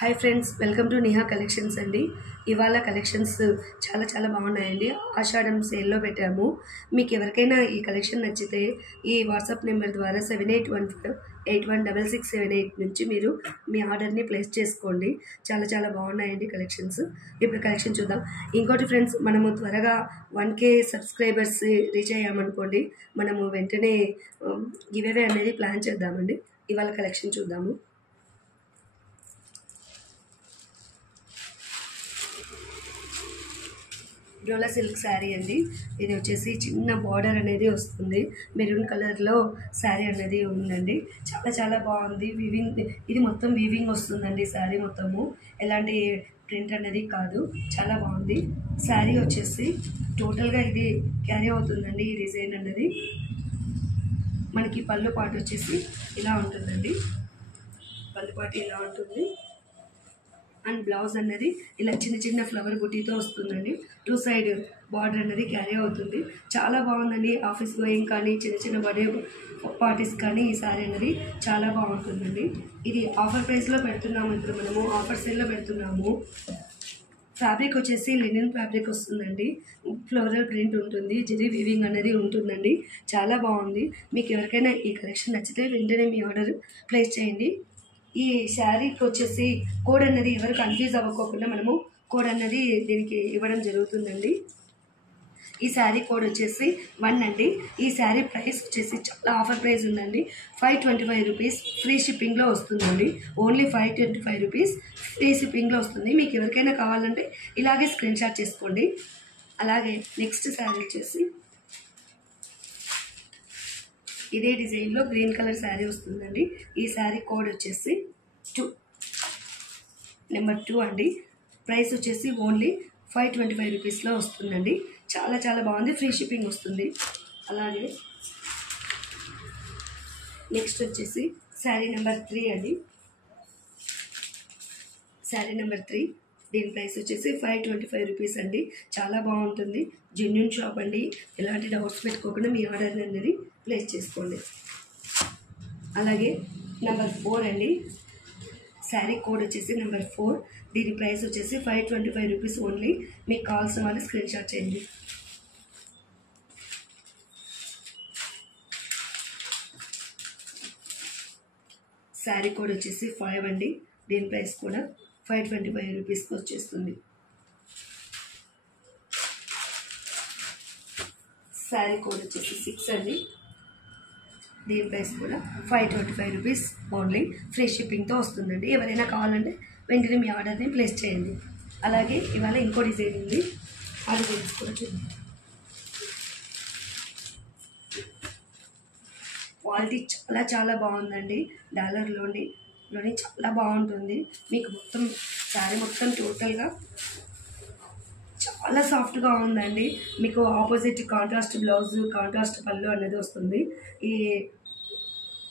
Hi friends, welcome to Niha collections అండి. ఇవాళ collections చాలా బాగున్నాయండి. ఆషాఢం సేల్లో పెట్టాము. మీకు ఎవరికైనా ఈ కలెక్షన్ నచ్చితే ఈ వాట్సాప్ నెంబర్ ద్వారా 7815816678 నుంచి మీరు మీ ఆర్డర్ని ప్లేస్ చేసుకోండి. చాలా బాగున్నాయండి కలెక్షన్స్. ఇప్పుడు కలెక్షన్ చూద్దాం. ఇంకోటి ఫ్రెండ్స్, మనము త్వరగా 1K సబ్స్క్రైబర్స్ రీచ్ అయ్యామనుకోండి, మనము వెంటనే గివ్ అవే అనేది ప్లాన్ చేద్దామండి. ఇవాళ కలెక్షన్ చూద్దాము. డోలా సిల్క్ శారీ అండి. ఇది వచ్చేసి చిన్న బార్డర్ అనేది వస్తుంది. మెరూన్ కలర్లో శారీ అనేది ఉందండి. చాలా బాగుంది. వీవింగ్, ఇది మొత్తం వీవింగ్ వస్తుందండి. శారీ మొత్తము ఎలాంటి ప్రింట్ అనేది కాదు. చాలా బాగుంది. శారీ వచ్చేసి టోటల్గా ఇది క్యారీ అవుతుందండి. ఈ డిజైన్ అన్నది మనకి పళ్ళు పాటు వచ్చేసి ఇలా ఉంటుందండి. పళ్ళు పాటు ఇలా ఉంటుంది. అండ్ బ్లౌజ్ అనేది ఇలా చిన్న ఫ్లవర్ బుటీతో వస్తుందండి. 2 సైడ్ బార్డర్ అనేది క్యారీ అవుతుంది. చాలా బాగుందండి. ఆఫీస్ గోయింగ్ కానీ చిన్న బర్త్డే పార్టీస్ కానీ ఈ శారీ అనేది చాలా బాగుంటుందండి. ఇది ఆఫర్ ప్రైస్లో పెడుతున్నాము. ఇప్పుడు మనము ఆఫర్ సేల్లో పెడుతున్నాము. ఫ్యాబ్రిక్ వచ్చేసి లినెన్ ఫ్యాబ్రిక్ వస్తుందండి. ఫ్లోరల్ ప్రింట్ ఉంటుంది. జరీ వీవింగ్ అనేది ఉంటుందండి. చాలా బాగుంది. మీకు ఎవరికైనా ఈ కలెక్షన్ నచ్చితే వెంటనే మీ ఆర్డర్ ప్లేస్ చేయండి. ఈ శారీకి వచ్చేసి కోడ్ అన్నది ఎవరు కన్ఫ్యూజ్ అవ్వకోకుండా మనము కోడ్ అన్నది దీనికి ఇవ్వడం జరుగుతుందండి. ఈ శారీ కోడ్ వచ్చేసి 1 అండి. ఈ శారీ ప్రైస్ వచ్చేసి చాలా ఆఫర్ ప్రైస్ ఉందండి. 525 రూపీస్ ఫ్రీ షిప్పింగ్లో వస్తుందండి. ఓన్లీ 525 రూపీస్ ఫ్రీ షిప్పింగ్లో వస్తుంది. మీకు ఎవరికైనా కావాలంటే ఇలాగే స్క్రీన్ షాట్ చేసుకోండి. అలాగే నెక్స్ట్ శారీ వచ్చేసి ఇదే డిజైన్లో గ్రీన్ కలర్ శారీ వస్తుందండి. ఈ శారీ కోడ్ వచ్చేసి 2 నెంబర్ 2 అండి. ప్రైస్ వచ్చేసి ఓన్లీ 525 రూపీస్లో వస్తుందండి. చాలా బాగుంది. ఫ్రీ షిప్పింగ్ వస్తుంది. అలాగే నెక్స్ట్ వచ్చేసి శారీ నెంబర్ 3 అండి. శారీ నెంబర్ 3, దీని ప్రైస్ వచ్చేసి 525 రూపీస్ అండి. చాలా బాగుంటుంది. జెన్యూన్ షాప్ అండి. ఎలాంటి డౌట్స్ పెట్టుకోకుండా మీ ఆర్డర్ అనేది ప్లేస్ చేసుకోండి. అలాగే నెంబర్ 4 అండి. శారీ కోడ్ వచ్చేసి నెంబర్ 4. దీని ప్రైస్ వచ్చేసి 525 రూపీస్ ఓన్లీ. మీకు కావాల్సిన వాళ్ళు స్క్రీన్ షాట్ చేయండి. శారీ కోడ్ వచ్చేసి 5 అండి. దీని ప్రైస్ కూడా 525 రూపీస్కి వచ్చేస్తుంది. శారీ కోడ్ వచ్చేసి 6 అండి. దీని ప్రైస్ కూడా 525 రూపీస్ ఓన్లీ. ఫ్రీ షిప్పింగ్తో వస్తుందండి. ఎవరైనా కావాలంటే వెంటనే మీ ఆర్డర్ని ప్లేస్ చేయండి. అలాగే ఇవాళ ఇంకో డిజైన్ ఉంది. ఆ డిజైన్స్ కూడా చూద్దాం. క్వాలిటీ చాలా బాగుందండి. డాలర్లోని చాలా బాగుంటుంది. మీకు మొత్తం శారీ మొత్తం టోటల్గా చాలా సాఫ్ట్గా ఉందండి. మీకు ఆపోజిట్ కాంట్రాస్ట్ బ్లౌజ్, కాంట్రాస్ట్ పళ్ళు అనేది వస్తుంది.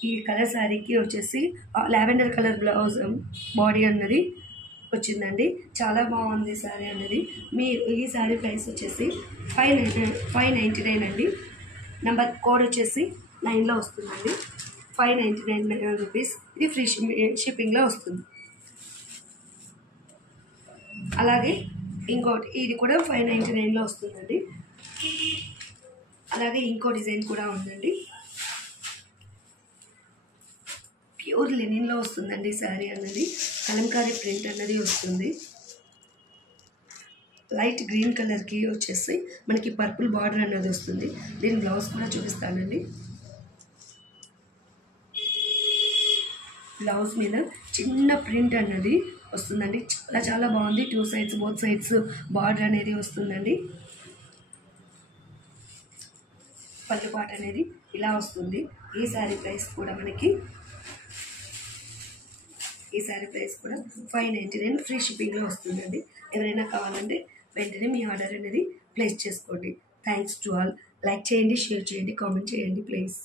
ఈ కలర్ శారీకి వచ్చేసి లావెండర్ కలర్ బ్లౌజ్ బాడీ అన్నది వచ్చిందండి. చాలా బాగుంది శారీ అనేది. ఈ శారీ ప్రైస్ వచ్చేసి 599 అండి. నెంబర్ కోడ్ వచ్చేసి 9లో వస్తుందండి. 599 రూపీస్. ఇది ఫ్రీ షిప్పింగ్లో వస్తుంది. అలాగే ఇంకోటి, ఇది కూడా 599లో వస్తుందండి. అలాగే ఇంకో డిజైన్ కూడా ఉందండి. ప్యూర్ లెనిన్లో వస్తుందండి శారీ అన్నది. కలంకారీ ప్రింట్ అన్నది వస్తుంది. లైట్ గ్రీన్ కలర్కి వచ్చేసి మనకి పర్పుల్ బార్డర్ అన్నది వస్తుంది. దీని బ్లౌజ్ కూడా చూపిస్తానండి. బ్లౌజ్ మీద చిన్న ప్రింట్ అన్నది వస్తుందండి. చాలా బాగుంది. 2 సైడ్స్, బోత్ సైడ్స్ బార్డర్ అనేది వస్తుందండి. పళ్ళు పాట అనేది ఇలా వస్తుంది. ఈ శారీ ప్రైస్ కూడా 599 ఫ్రీ షిప్పింగ్లో వస్తుందండి. ఎవరైనా కావాలంటే వెంటనే మీ ఆర్డర్ అనేది ప్లేస్ చేసుకోండి. Thanks to all. లైక్ చేయండి, షేర్ చేయండి, కామెంట్ చేయండి ప్లీజ్.